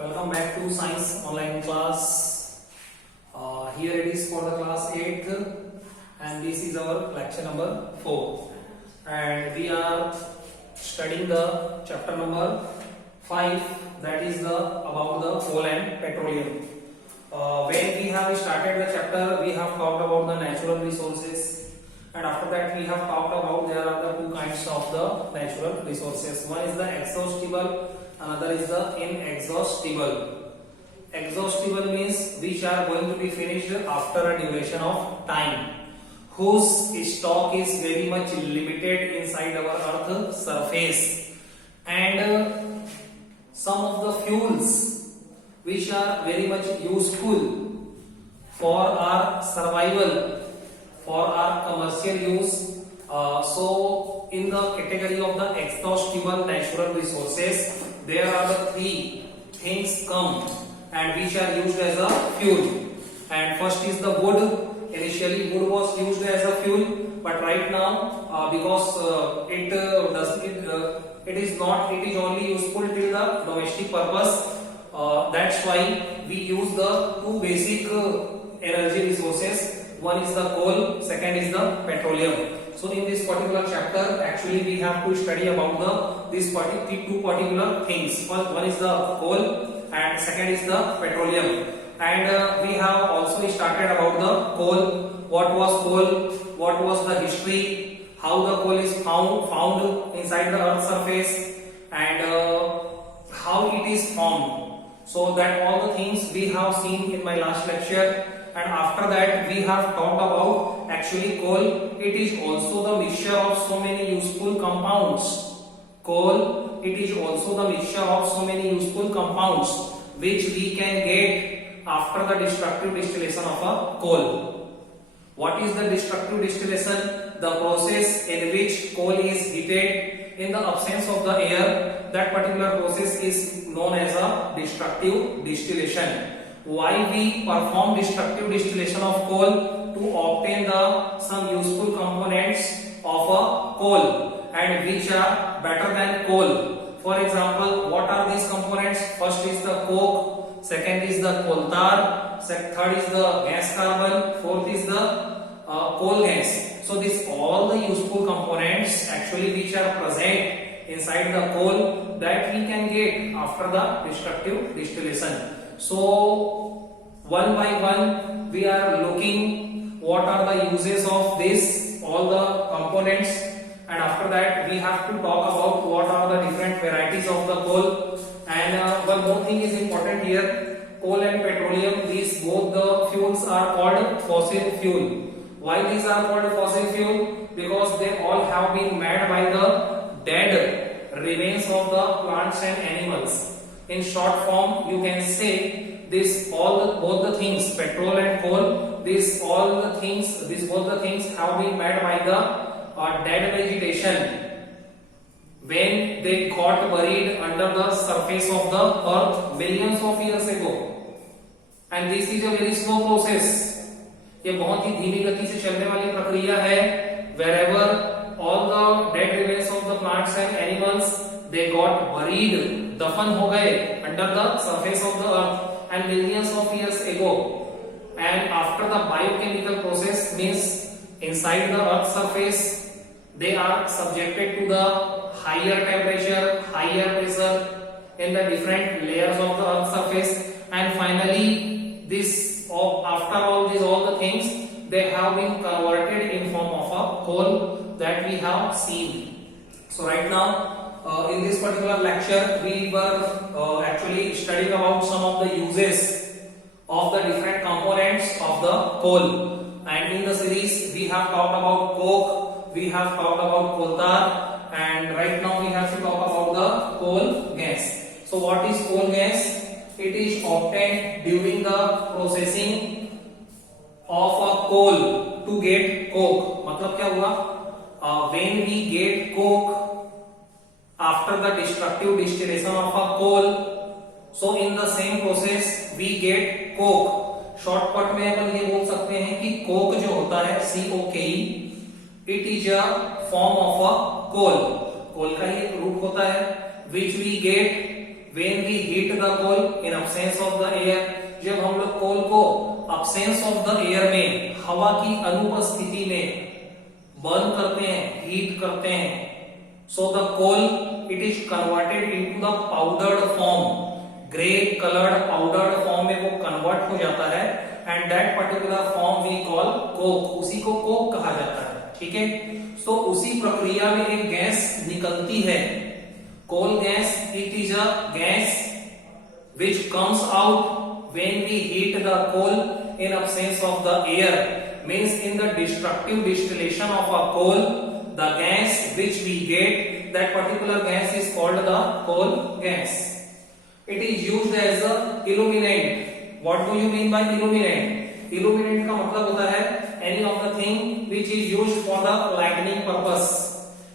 Welcome back to Science Online class. Here it is for the class 8th and this is our lecture number 4 and we are studying the chapter number 5, that is about the coal and petroleum. When we have started the chapter, we have talked about the natural resources, and after that we have talked about there are the two kinds of the natural resources. One is the exhaustible, another is the inexhaustible. Exhaustible means which are going to be finished after a duration of time, whose stock is very much limited inside our earth surface, and some of the fuels which are very much useful for our survival, for our commercial use. So in the category of the exhaustible natural resources, there are the three things come and which are used as a fuel. And first is the wood. Initially wood was used as a fuel, but right now because it is only useful till the domestic purpose. That's why we use the two basic energy resources. One is the coal, second is the petroleum. So in this particular chapter, actually we have to study about these two particular things. One is the coal and second is the petroleum. And we have also started about the coal. What was coal? What was the history? How the coal is found inside the earth's surface, and how it is formed. So that all the things we have seen in my last lecture. And after that we have talked about actually coal. It is also the mixture of so many useful compounds. Coal, it is also the mixture of so many useful compounds which we can get after the destructive distillation of a coal. What is the destructive distillation? The process in which coal is heated in the absence of the air. That particular process is known as a destructive distillation. Why we perform destructive distillation of coal? To obtain some useful components of a coal and which are better than coal. For example, what are these components? First is the coke, second is the coal tar, third is the gas carbon, fourth is the coal gas. So these all the useful components actually which are present inside the coal that we can get after the destructive distillation. So one by one we are looking what are the uses of this all the components, and after that we have to talk about what are the different varieties of the coal. And one more thing is important here. Coal and petroleum, these both the fuels are called fossil fuel. Why these are called fossil fuel? Because they all have been made by the dead remains of the plants and animals. In short form, you can say both the things, petrol and coal, both the things have been made by the dead vegetation when they got buried under the surface of the earth millions of years ago. And this is a very slow process. ये बहुत ही धीमी गति से चलने वाली प्रक्रिया है. Wherever all the dead remains of the plants and animals they got buried, दफन हो गए under the surface of the earth and millions of years ago. And after the biochemical process means inside the earth's surface they are subjected to the higher temperature, higher pressure in the different layers of the earth's surface, and finally after all the things they have been converted in form of a coal that we have seen. So right now in this particular lecture we were actually studying about some of the uses of the different components of the coal, and in the series we have talked about coke, we have talked about coal tar, and right now we have to talk about the coal gas. So what is coal gas? It is obtained during the processing of a coal to get coke. मतलब क्या हुआ? When we get coke after the destructive distillation of a coal, so in the same process we get coke. Shortcut में अपन ये बोल सकते हैं कि coke जो होता है COKE, it is a form of a coal. Coal का ही एक रूप होता है which we get when we heat the coal in absence of the air, जब हम लोग कोल को absence of the air में, हवा की अनुपस्थिति में बर्न करते हैं, हीट करते हैं, so the coal it is converted into the powdered form, grey coloured powdered form में वो कन्वर्ट हो जाता है, and that particular form we call coke, उसी को कोक कहा जाता है, ठीक है। तो उसी प्रक्रिया में एक गैस निकलती है, coal gas, it is a gas which comes out when we heat the coal in absence of the air, means in the destructive distillation of a coal, the gas which we get, that particular gas is called the coal gas. It is used as a illuminant. What do you mean by illuminant? Illuminant का मतलब होता है any of the thing which is used for the lighting purpose,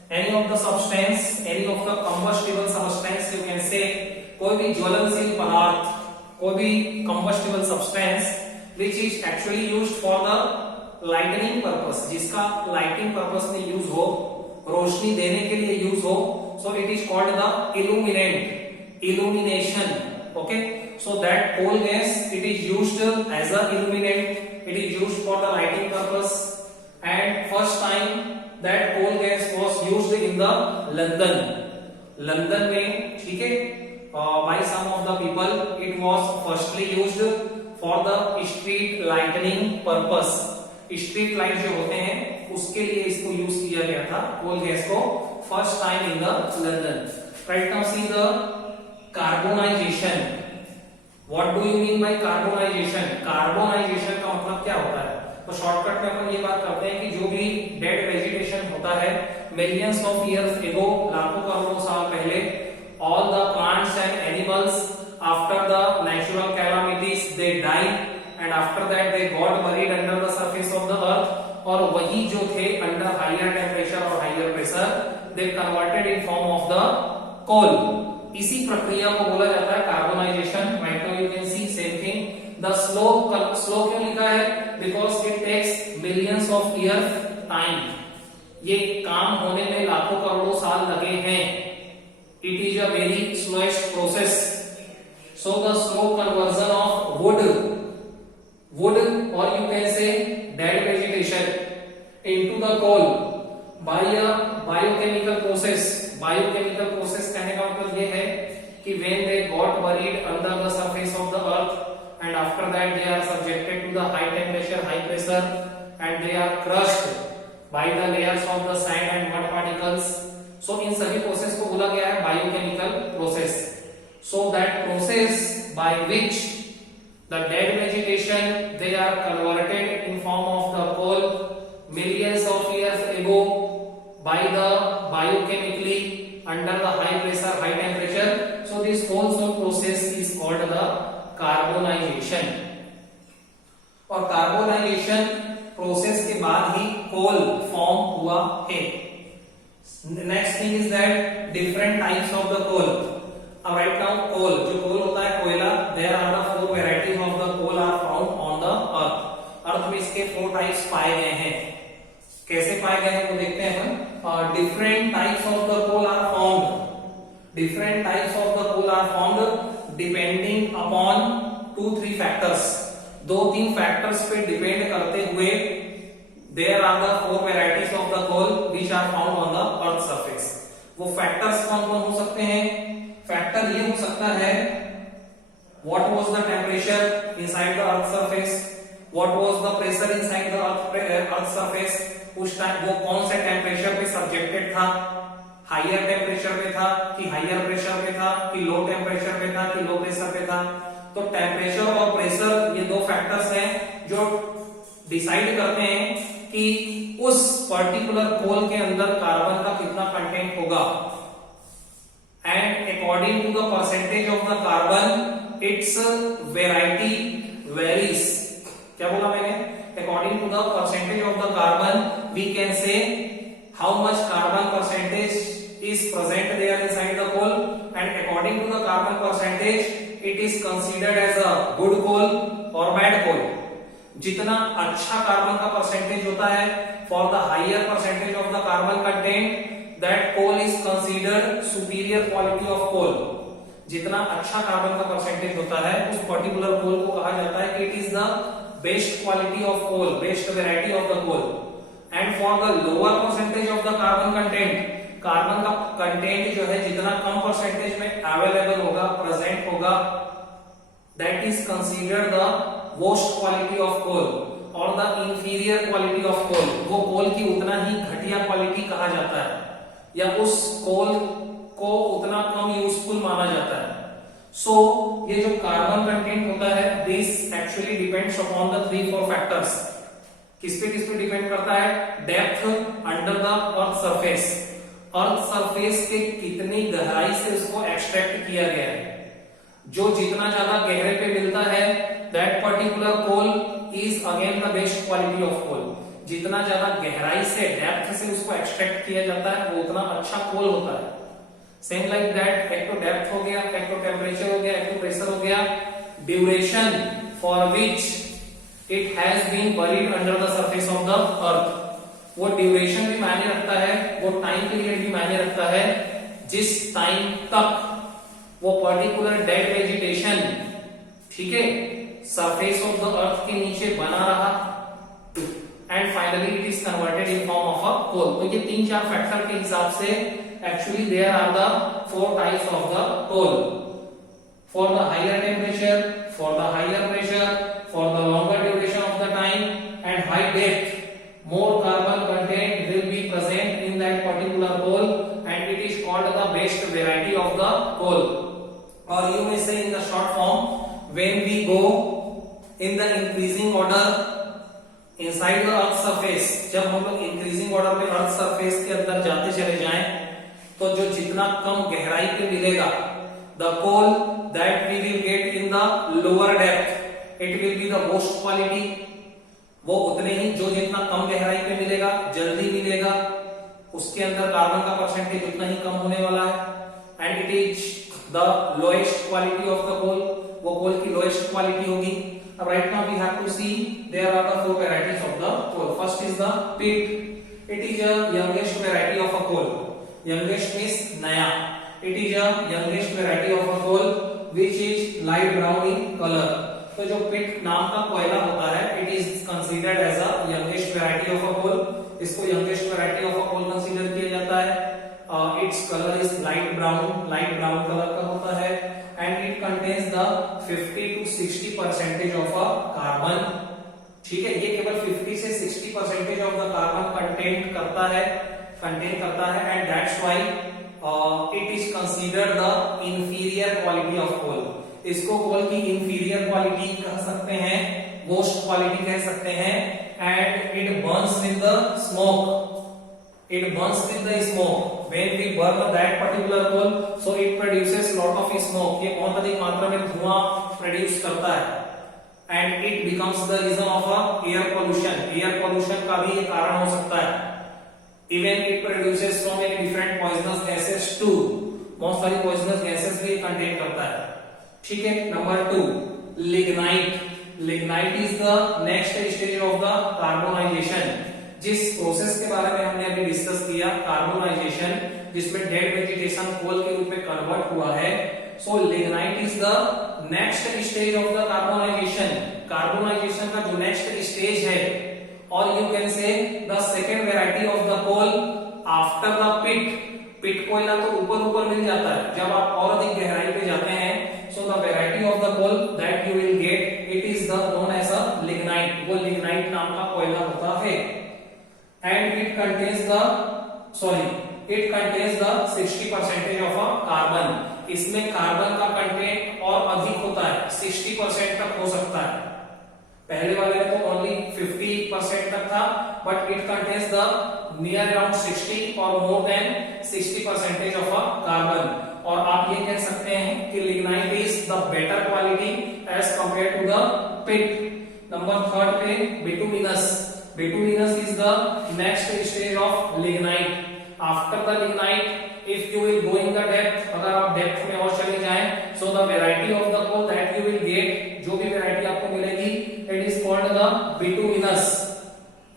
any of the substance, any of the combustible substance you can say, कोई भी ज्वलनशील पदार्थ, कोई भी combustible substance which is actually used for the lighting purpose, जिसका lighting purpose में use हो, रोशनी देने के लिए use हो, so it is called the illuminant. Illumination, okay, so that coal gas it is used as a illuminant, it is used for the lighting purpose, and first time that coal gas was used in the London में, ठीक है, by some of the people it was firstly used for the street lighting purpose, street light जो होते हैं उसके लिए इसको use किया गया था कोल गैस को first time in the London. Right now see the carbonisation. What do you mean by carbonisation? Carbonisation का मतलब क्या होता है? तो शॉर्टकट में अपन ये बात करते हैं कि जो भी डेड वेजिटेशन होता है मिलियंस ऑफ इयर्स एगो, लाखों करोड़ों साल पहले, all the plants and animals after the natural calamities they die and after that they got buried under the surface of the earth, और वही जो थे अंडर हायर टेम्परेचर और higher pressure they converted in form of the coal. इसी प्रक्रिया को बोला जाता है carbonization. Right now you can see same thing. The slow क्यों लिखा है? Because it takes millions of years time. ये काम होने में लाखों करोड़ों साल लगे हैं। It is a very slowest process. So the slow conversion of wood और you can say dead vegetation into the coal by a biochemical process. Biochemical process कहने का मतलब ये है कि when they got buried under the surface of the earth and after that they are subjected to the high temperature, high pressure and they are crushed by the layers of the sand and mud particles. So इन सभी process को बोला गया है biochemical process. So that process by which the dead vegetation they are converted in form of the coal millions of years ago by the biochemically under the high pressure, high temperature. So this whole process is called the carbonization. और carbonisation process के बाद ही coal form हुआ है। Next thing is that different types of the coal. अब right now coal, जो coal होता है कोयला, there are the 4 varieties of the coal are found on the earth. Earth में इसके 4 टाइप्स पाए गए हैं। कैसे पाए गए हैं वो देखते हैं हम। Different types of the coal are found. Different types of the coal are found depending upon 2-3 factors. 2-3 factors पे डिपेंड करते हुए there are the 4 varieties of the coal which are found on the earth surface. वो factors कौन कौन हो सकते हैं? Factor ये हो सकता है what was the temperature inside the earth surface, what was the pressure inside the earth surface, उस टाइम वो कौन से टेम्परेचर पे सब्जेक्टेड था, हायर टेम्परेचर पे था कि हायर प्रेशर पे था कि लो टेम्परेचर पे था कि लो प्रेशर पे था। तो टेम्परेचर और प्रेशर ये 2 फैक्टर्स हैं जो डिसाइड करते हैं कि उस पर्टिकुलर कोल के अंदर कार्बन का कितना कंटेंट होगा। And according to the percentage of the carbon its variety varies. क्या बोला मैंने? According to the percentage of the carbon, we can say how much carbon percentage is present there inside the coal, and according to the carbon percentage, it is considered as a good coal or bad coal. जितना अच्छा carbon का percentage होता है, for the higher percentage of the carbon content, that coal is considered superior quality of coal. जितना अच्छा carbon का percentage होता है उस पर्टिकुलर कोल को कहा जाता है कि it is the best quality of coal, best variety of the coal. And for the lower percentage of the carbon content, carbon का कंटेंट जो है जितना कम परसेंटेज में अवेलेबल होगा, प्रेजेंट होगा, that is considered the worst quality of coal और the inferior quality of coal. वो कोल की उतना ही घटिया क्वालिटी कहा जाता है या उस कोल को उतना कम यूजफुल माना जाता है। सो ये जो कार्बन कंटेंट होता है, this actually depends upon the 3-4 factors. किस पे डिपेंड करता है? Depth under the earth surface, earth surface के कितनी गहराई से उसको एक्सट्रैक्ट किया गया है। जो जितना ज्यादा गहरे पे मिलता है, that particular coal is again the best quality of coal. जितना ज्यादा गहराई से, डेप्थ से उसको एक्सट्रैक्ट किया जाता है, वो उतना अच्छा कोल होता है। सेम लाइक दैट, एक तो डेप्थ हो गया, एक तो टेम्परेचर हो गया, एक तो प्रेशर हो गया, duration for which it has been buried under the surface of the earth. वो ड्यूरेशन भी मायने रखता है, वो टाइम पीरियड भी मायने रखता है, जिस टाइम तक वो पर्टिकुलर डेड वेजिटेशन, ठीक है, सरफेस ऑफ द अर्थ के नीचे बना रहा, and finally it is converted in form of a coal. तो ये 3-4 फैक्टर के हिसाब से actually there are the 4 types of the coal. For the higher temperature, for the higher pressure, for the longer duration of the time and high depth, more carbon content will be present in that particular coal and it is called the best variety of the coal. Or you may say in the short form, when we go in the increasing order inside the earth surface, जब हम लोग increasing order पे earth surface के अंदर जाते चले जाएं, तो जो जितना कम गहराई पे मिलेगा, the coal that we will get in the lower depth, it will be the most quality. वो उतने ही, जो जितना कम गहराई पे मिलेगा, जल्दी मिलेगा, उसके अंदर कार्बन का परसेंटेज उतना ही कम होने वाला है। And it is the lowest quality of the coal, वो कोल की लोएस्ट क्वालिटी होगी। अब right now we have to see there are the 4 varieties of the coal. First is the peat. It is a youngest variety of a coal. Youngest means नया। It is a youngest variety of a coal which is light brown in colour. तो जो peat नाम का कोयला होता है, it is considered as a youngest variety of a coal. इसको youngest variety of a coal consider किया जाता है। It's colour is light brown colour का होता है and it contains the 50 to 60% of a carbon. ठीक है, ये केवल 50 से 60% ऑफ द कार्बन कंटेन करता है and that's why it is considered the inferior quality of coal. इसको कोल की इंफीरियर क्वालिटी कह सकते हैं, वर्स्ट क्वालिटी कह सकते हैं। And it burns with the smoke, when we burn that particular coal, so it produces lot of smoke. ये बहुत अधिक मात्रा में धुआं प्रोड्यूस करता है and it becomes the reason of a air pollution का भी एक कारण हो सकता है। Even it produces so many different poisonous gases too, बहुत सारी पॉइजनस गैसेस भी कंटेन करता है। ठीक है, number 2 lignite is the next stage of the carbonisation. जिस प्रोसेस के बारे में हमने अभी डिस्कस किया, कार्बोनाइजेशन, जिसमें डेड वेजिटेशन कोल के रूप में कन्वर्ट हुआ है, so lignite is the next stage of the carbonisation का जो नेक्स्ट स्टेज है, और you can say the second variety of the coal after the peat कोयला तो ऊपर मिल जाता है, जब आप और अधिक गहराई पे जाते हैं, so the variety of the coal that you will get, it is the known as a lignite। वो lignite नाम का कोयला होता है and it contains the 60% of a carbon। इसमें कार्बन का कंटेंट और अधिक होता है, 60% तक हो सकता है। पहले वाले में तो ओनली 50% तक था, but it contains the near around 60 और more than 60% of a carbon. और आप ये कह सकते हैं कि lignite is the better quality as compare to the peat. Number 3 पे bituminous is the next stage of lignite. After the lignite, if you will go in the depth, अगर आप डेप्थ में और चले जाएं, so the variety of the coal that you will gate, जो भी variety आपको मिलेगी, it is called the bituminous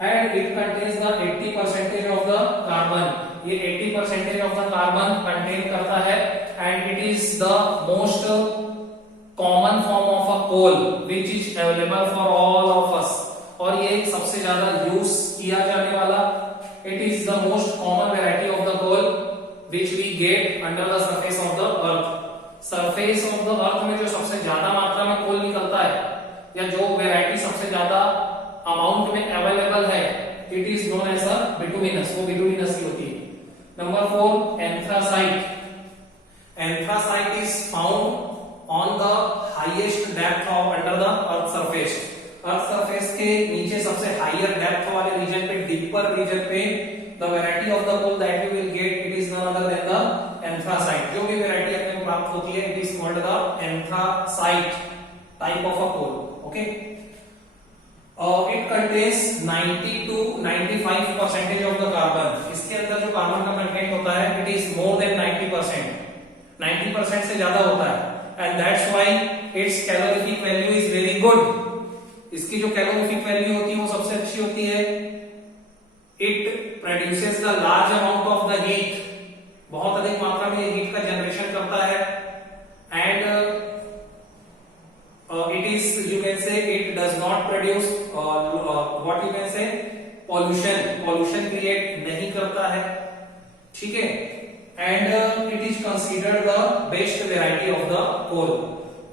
and it contains the 80% of the carbon. ये 80% ऑफ द कार्बन कंटेन करता है and it is the most form of a coal which is available for all of us, और ये सबसे ज्यादा use किया जाने वाला, it is the most common variety of the coal which we get under the surface of the earth. Surface of the अर्थ में जो सबसे ज्यादा मात्रा में कोल निकलता है या जो वेराइटी सबसे ज्यादा अमाउंट में अवेलेबल है, it is known as a bituminous, वो बिटुमिनस की होती है. Number 4 anthracite. Anthracite is found on the highest depth of under the earth surface. Earth surface के नीचे सबसे हाईयर डेप्थ वाले रीजन पे, डीपर रीजन पे, the variety of the coal that you will get, it is none other than the anthracite. जो भी variety अपने को प्राप्त होती है, it is called the anthracite type of a coal. Okay, it contains 90 to 95% of the carbon. इसके अंदर जो कार्बन का कंटेंट होता है, इट इज मोर देन 90%, 90% से ज्यादा होता है. And that's why it's calorific value is very good. इसकी जो कैलोरीफिक वैल्यू होती है वो सबसे अच्छी होती है. It produces the large amount of the heat. बहुत अधिक मात्रा में ये हीट का जनरेशन करता है. And it is, you can say, it does not produce what you can say pollution create नहीं करता है. ठीक है. And it is considered the best variety of the coal.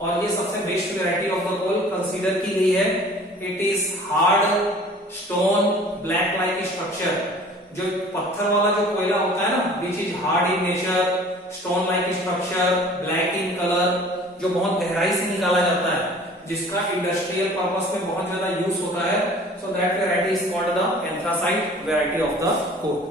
और ये सबसे best variety of the coal consider की गई है. It is hard stone black like structure. जो पत्थर वाला जो कोयला होता है ना, which is hard in nature, stone like structure, black in colour, जो बहुत गहराई से निकाला जाता है, जिसका इंडस्ट्रियल पर्पस में बहुत ज्यादा यूज होता है. So that variety is called the anthracite variety of the coal.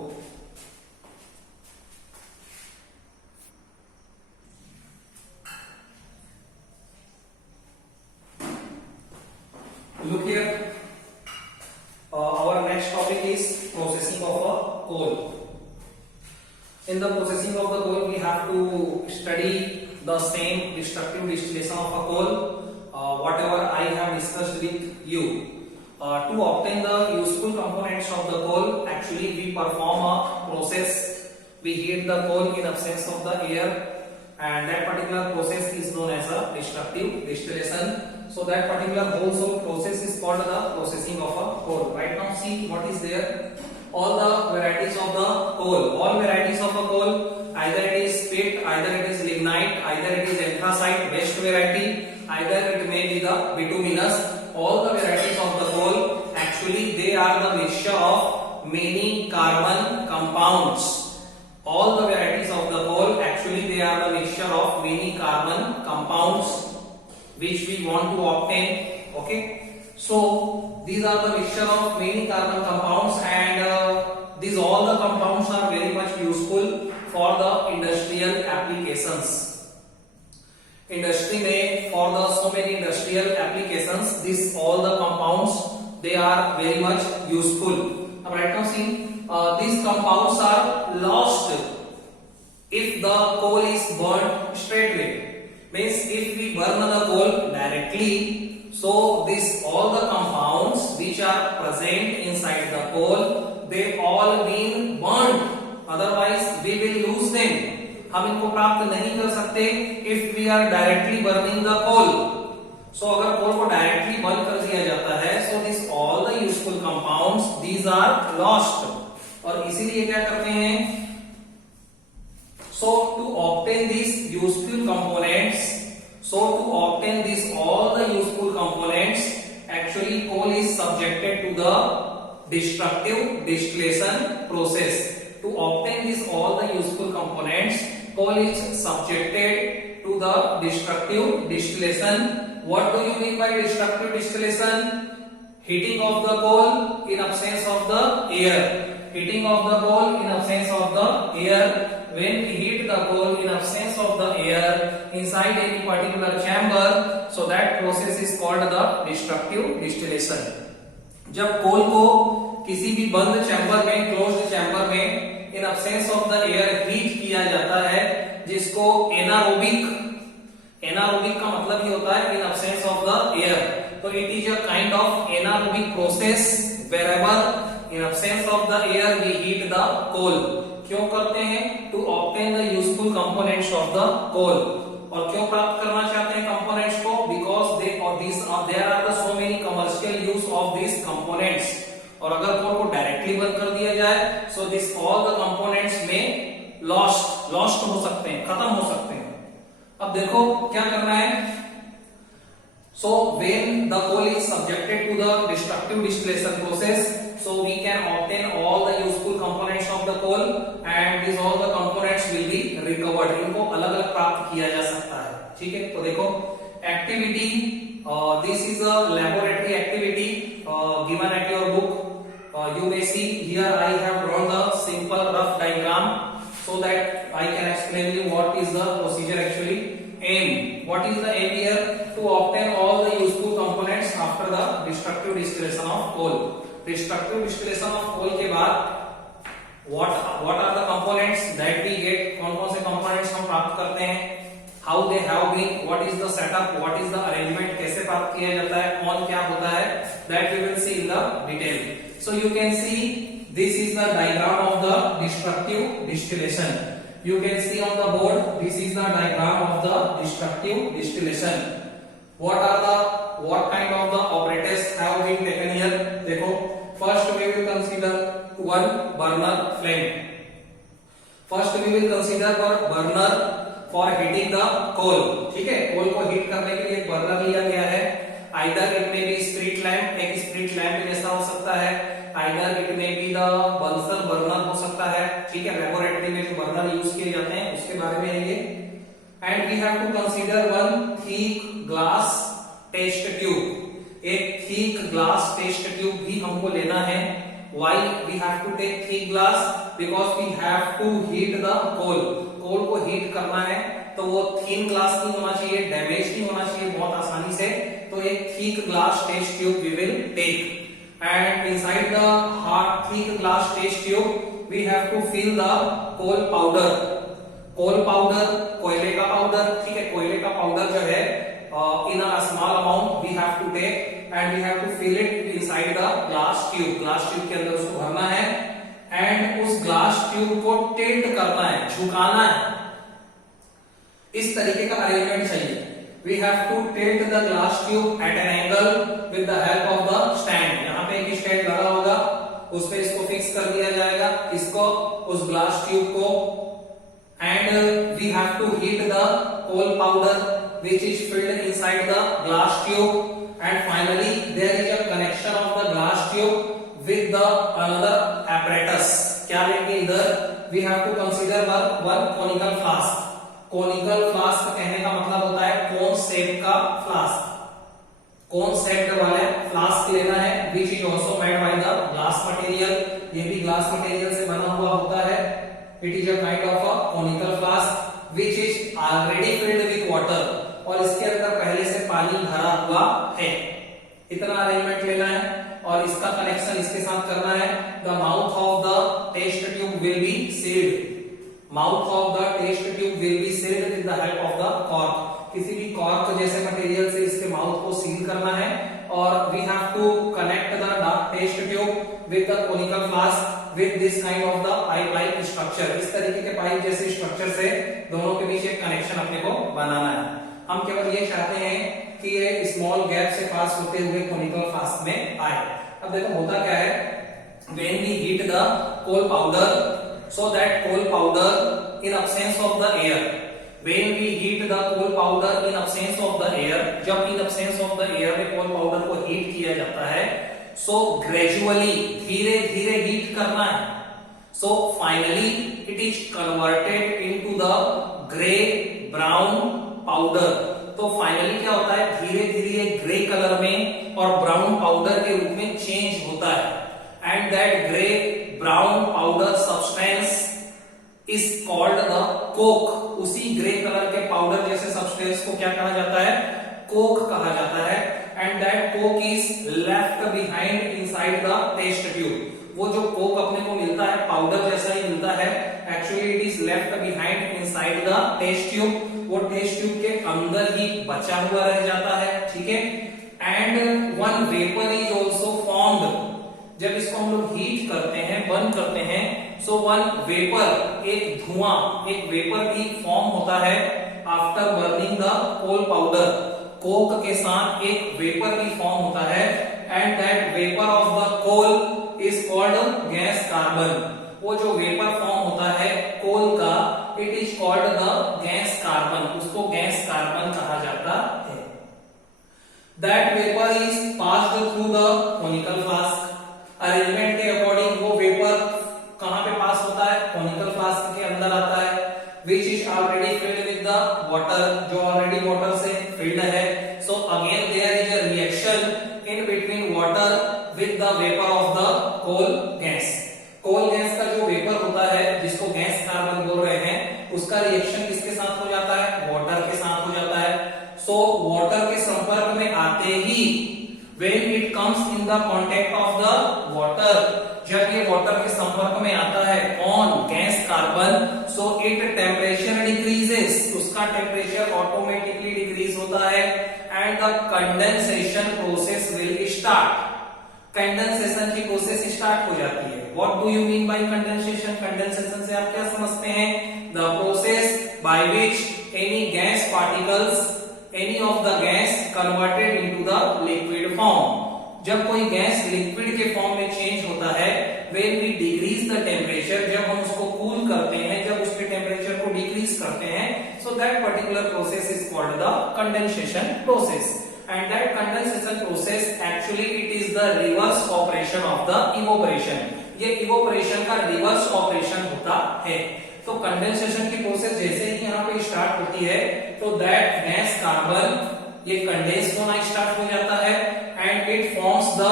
Look here. Our next topic is processing of a coal. In the processing of the coal, we have to study the same destructive distillation of a coal, whatever I have discussed with you. To obtain the useful components of the coal, actually we perform a process. We heat the coal in absence of the air, and that particular process is known as a destructive distillation. So that particular whole process is called the processing of a coal. Right now, see what is there. All the varieties of the coal, all varieties of a coal, either it is pit, either it is lignite, either it is anthracite, best variety, either it may be the bituminous. All the varieties of the coal, actually they are the mixture of many carbon compounds. All the varieties of the coal, actually they are the mixture of many carbon compounds which we want to obtain. Okay, so these are the mixture of many carbon compounds, and these all the compounds are very much useful for the industrial applications. Industry में for the so many industrial applications, this all the compounds they are very much useful. Now right now see, these compounds are lost if the coal is burned straightway. Means if we burn the coal directly, so this all the compounds which are present inside the coal, they all been burned. Otherwise we will lose them. हम इनको प्राप्त नहीं कर सकते if we are directly burning the coal. So अगर कोल को directly burn कर दिया जाता है, so this all the useful compounds these are lost. और इसीलिए क्या करते हैं, so to obtain these useful components, all the useful components, actually coal is subjected to the destructive distillation process. To obtain these all the useful components, coal is subjected to the destructive distillation. What do you mean by destructive distillation? Heating of the coal in absence of the air. Heating of the coal in absence of the air. When we heat the coal in absence of the air inside any particular chamber, so that process is called the destructive distillation. जब कोल को किसी भी बंद chamber में, closed chamber में इन absence of the air heat किया जाता है, जिसको एनारोबिक का मतलब ये होता है in absence of the air. तो it is a kind of anaerobic process wherever in absence of the air we heat the coal. क्यों करते हैं? To obtain the useful components of the coal. और क्यों प्राप्त करना चाहते हैं कंपोनेंट्स को? Because there are the so many commercial use of these components. और अगर कोल को डायरेक्टली बर्न कर दिया जाए so this all the components में lost हो सकते हैं, खत्म हो सकते हैं। अब देखो क्या करना है। So when the coal is subjected to the destructive distillation process, so we can obtain all the useful components of the coal and these all the components will be recovered. इनको अलग अलग प्राप्त किया जा सकता है, ठीक है। तो देखो activity, this is a laboratory activity given at your book. You may see here I have drawn the simple rough diagram so that I can explain you what is the procedure actually. Aim, what is the aim here? To obtain all the useful components after the destructive distillation of coal. Destructive distillation of coal के बाद what are the components that we get? कौन कौन से components हम प्राप्त करते हैं? How they have been? What is the setup? What is the arrangement? कैसे प्राप्त किया जाता है? कौन क्या होता है? That we will see in the detail. So you can see this is the diagram of the destructive distillation. You can see on the board this is the diagram of the destructive distillation. What kind of the operators have been taken here? देखो first we will consider one burner flame. First we will consider one burner for heating the coal. ठीक है, कोल को heat करने के लिए एक burner लिया गया है। Either it may be spirit lamp, एक स्प्रिट लैंप जैसा हो सकता है। Either it may be the Bunsen burner हो सकता है, ठीक है। लेबोरेटरी में जो बर्नर यूज किए जाते हैं उसके बारे में है ये। And we have to consider one thick glass test tube. एक thick glass test tube भी हमको लेना है। Why we have to take thick glass? Because we have to heat the coal. कोल को हीट करना है तो वो थिन ग्लास नहीं होना चाहिए, डैमेज नहीं होना चाहिए बहुत आसानी से। तो एक thick glass test tube we will take and inside the hard thick glass test tube we have to fill the coal powder. Coal powder, कोयले का पाउडर, ठीक है। कोयले का पाउडर जो है in a small amount we have to take and we have to fill it inside the glass tube. Glass tube के अंदर उसको भरना है एंड उस ग्लास ट्यूब को टिल्ट करना है, झुकाना है। इस तरीके का अरेंजमेंट चाहिए। We have to tilt the glass tube at an angle with the help of the stand. यहाँ पे एक स्टैंड लगा होगा, उस पे इसको फिक्स कर दिया जाएगा, इसको उस ग्लास ट्यूब को and we have to heat the coal powder which is filled inside the glass tube and finally there is a connection of the glass tube with the another apparatus. क्या लेंगे इधर? We have to consider one conical flask. Conical flask कहने का मतलब होता है cone shape का flask. Cone shape वाले फ्लास्क लेना है which is also made by the glass material. ये भी ग्लास मटेरियल से बना हुआ होता है। It is a kind of a conical flask which is already filled with water और इसके अंदर पहले से पानी भरा हुआ है। इतना अरेंजमेंट लेना है और इसका कनेक्शन इसके साथ करना है। The mouth of the test tube will be sealed. Mouth of the test tube will be sealed with the help of the cork. किसी भी कॉर्क जैसे मटेरियल से इसके माउथ को सील करना है और we have to connect the test tube with the conical flask with this kind of the pipe-like structure. इस तरीके के पाइप जैसे स्ट्रक्चर से दोनों के बीच एक कनेक्शन अपने को बनाना है। हम केवल ये चाहते हैं कि ये स्मॉल गैप से पास होते हुए conical flask में आए। अब देखो होता क्या है, when we heat the coal powder so that coal powder in absence of the air, when we heat the coal powder in absence of the air, जब in absence of the air में coal powder को heat किया जाता है so gradually धीरे धीरे heat करना है so finally it is converted into the grey brown powder। तो फाइनली क्या होता है, धीरे धीरे ग्रे कलर में और ब्राउन पाउडर के रूप में चेंज होता है and that grey brown powder substance is called the coke. उसी ग्रे कलर के पाउडर जैसे सब्सटेंस को क्या कहा जाता है, कोक कहा जाता है and that coke is left behind inside the test tube. वो जो कोक अपने को मिलता है पाउडर जैसा ही मिलता है, actually it is left behind inside the test tube. वो टेस्ट ट्यूब के अंदर ही बचा हुआ रह जाता है, ठीक है। And one vapour is also formed. जब इसको हम लोग हीट करते हैं, बर्न करते हैं, सो वन वेपर, एक धुआं, एक वेपर भी फॉर्म होता है after burning the coal powder. Coke के साथ एक वेपर भी फॉर्म होता है and that vapour of the coal is called gas carbon. वो जो वेपर फॉर्म होता है कोल का, it is called the gas carbon, उसको गैस कार्बन कहा जाता है। That vapour is passed through the conical flask. Arrangement के अकॉर्डिंग वो वेपर कहां पे पास होता है? कोनिकल फ्लास्क के अंदर आता है, which is already filled with the water, जो ऑलरेडी वाटर से फिल्ड है। So again there is a reaction in between water with the vapor of the coal gas. Coal gas का जो वेपर होता है जिसको गैस कार्बन बोल रहे हैं, उसका रिएक्शन किसके साथ हो जाता है? वाटर के साथ हो जाता है। सो वाटर के संपर्क में आते ही when it comes in the contact of the water, जब ये वाटर के संपर्क में आता है कौन? Gas carbon. So it temperature decreases, उसका टेम्परेचर ऑटोमेटिकली डिक्रीज होता है and the condensation process will start. Condensation की प्रोसेस स्टार्ट हो जाती है। What do you mean by condensation? Condensation से आप क्या समझते हैं? The process by which any gas particles, any of the gas converted into the liquid form. जब कोई गैस लिक्विड के फॉर्म में चेंज होता है, when we decrease the temperature, जब हम उसको कूल करते हैं, जब उसके टेम्परेचर को डिक्रीज करते हैं, so that particular process is called the condensation process. And that condensation process actually it is the reverse operation of the evaporation. ये evaporation का reverse operation होता है। तो कंडेंसेशन की प्रोसेस जैसे ही यहाँ पे स्टार्ट होती है, तो दैट गैस कार्बन ये कंडेंस होना स्टार्ट हो जाता है and it forms the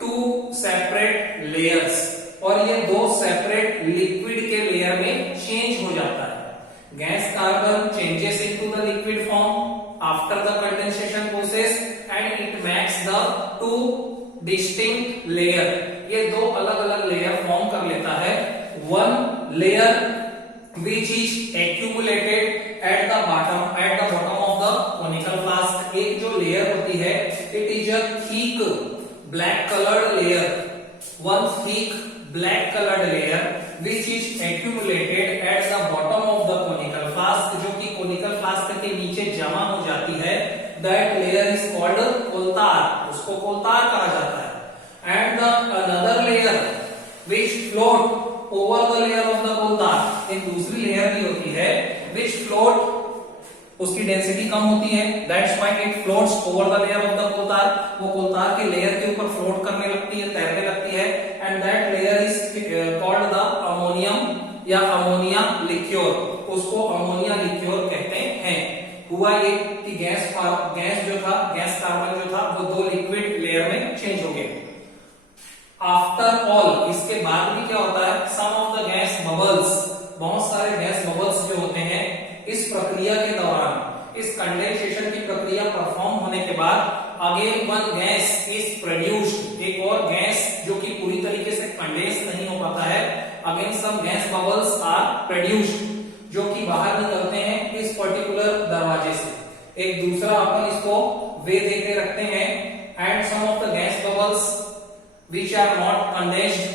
two separate layers, और ये दो सेपरेट लिक्विड के लेयर में चेंज हो जाता है। Gas carbon changes into the liquid form after the condensation process and it makes the two distinct layer। ये दो अलग अलग लेयर फॉर्म कर लेता है। one layer which is accumulated at the bottom of the conical flask। एक जो layer होती है it is a thick black colored layer, one thick black colored layer which is accumulated at the bottom of the conical flask, जो कि conical flask के नीचे जमा हो जाती है। that layer is called कोलतार, उसको कोलतार कहा जाता है। and the another layer which float over the layer of the कोलतार, एक दूसरी लेयर भी होती है which float, उसकी डेंसिटी कम होती है, that's why it floats over the layer of the कोलतार। वो कोलतार के लेयर के ऊपर फ्लोट करने लगती है, तैरने लगती है and that layer is called the ammonium या अमोनिया लिक्योर, उसको अमोनिया लिक्योर कहते हैं। हुआ ये कि गैस जो था, गैस कार्बन जो था, वो दो लिक्विड लेयर में चेंज हो गए। आफ्टर ऑल, इसके बाद भी क्या होता है? सम ऑफ द गैस बबल्स, बहुत सारे गैस बबल्स जो होते हैं, इस प्रक्रिया के दौरान, इस कंडेंसेशन की प्रक्रिया परफॉर्म होने के बाद again one gas is produced, एक और गैस जो कि पूरी तरीके से कंडेंस नहीं हो पाता है, again some gas bubbles are produced, जो कि बाहर निकलते हैं इस पर्टिकुलर दरवाजे से। एक दूसरा अपन इसको वे देके रखते हैं and some of the gas bubbles which are not condensed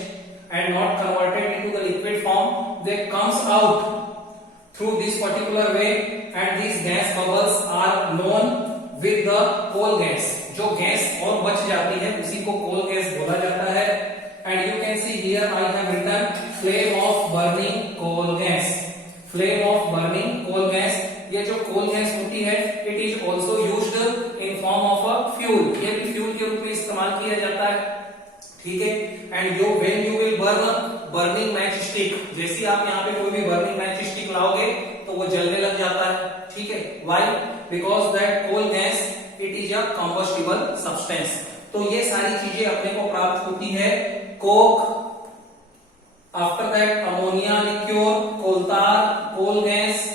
and not converted into the liquid form, they comes out through this particular way and these gas bubbles are known with the coal gas। जो gas और बच जाती है उसी को coal gas बोला जाता है। and you can see here I have written flame of burning coal gas, flame of burning coal gas। ये जो coal gas होती है it is also used in form of a fuel, ये भी fuel के रूप में इस्तेमाल किया जाता है, ठीक है। And you when you will burning match stick, जैसे आप यहाँ पे कोई भी बर्निंग मैच स्टिक लाओगे तो वो जलने लग जाता है, ठीक है। Why? Because that coal gas it is a combustible substance. तो ये सारी चीजें अपने को प्राप्त होती है coke, after that ammonia liquor, coal tar, coal gas,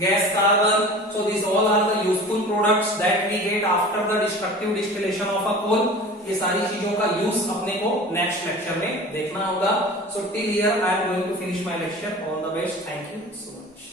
gas carbon. So these all are the useful products that we get after the destructive distillation of a coal। ये सारी चीजों का यूज अपने को नेक्स्ट लेक्चर में देखना होगा। So till here I am going to finish my lecture. All the best. Thank you so much.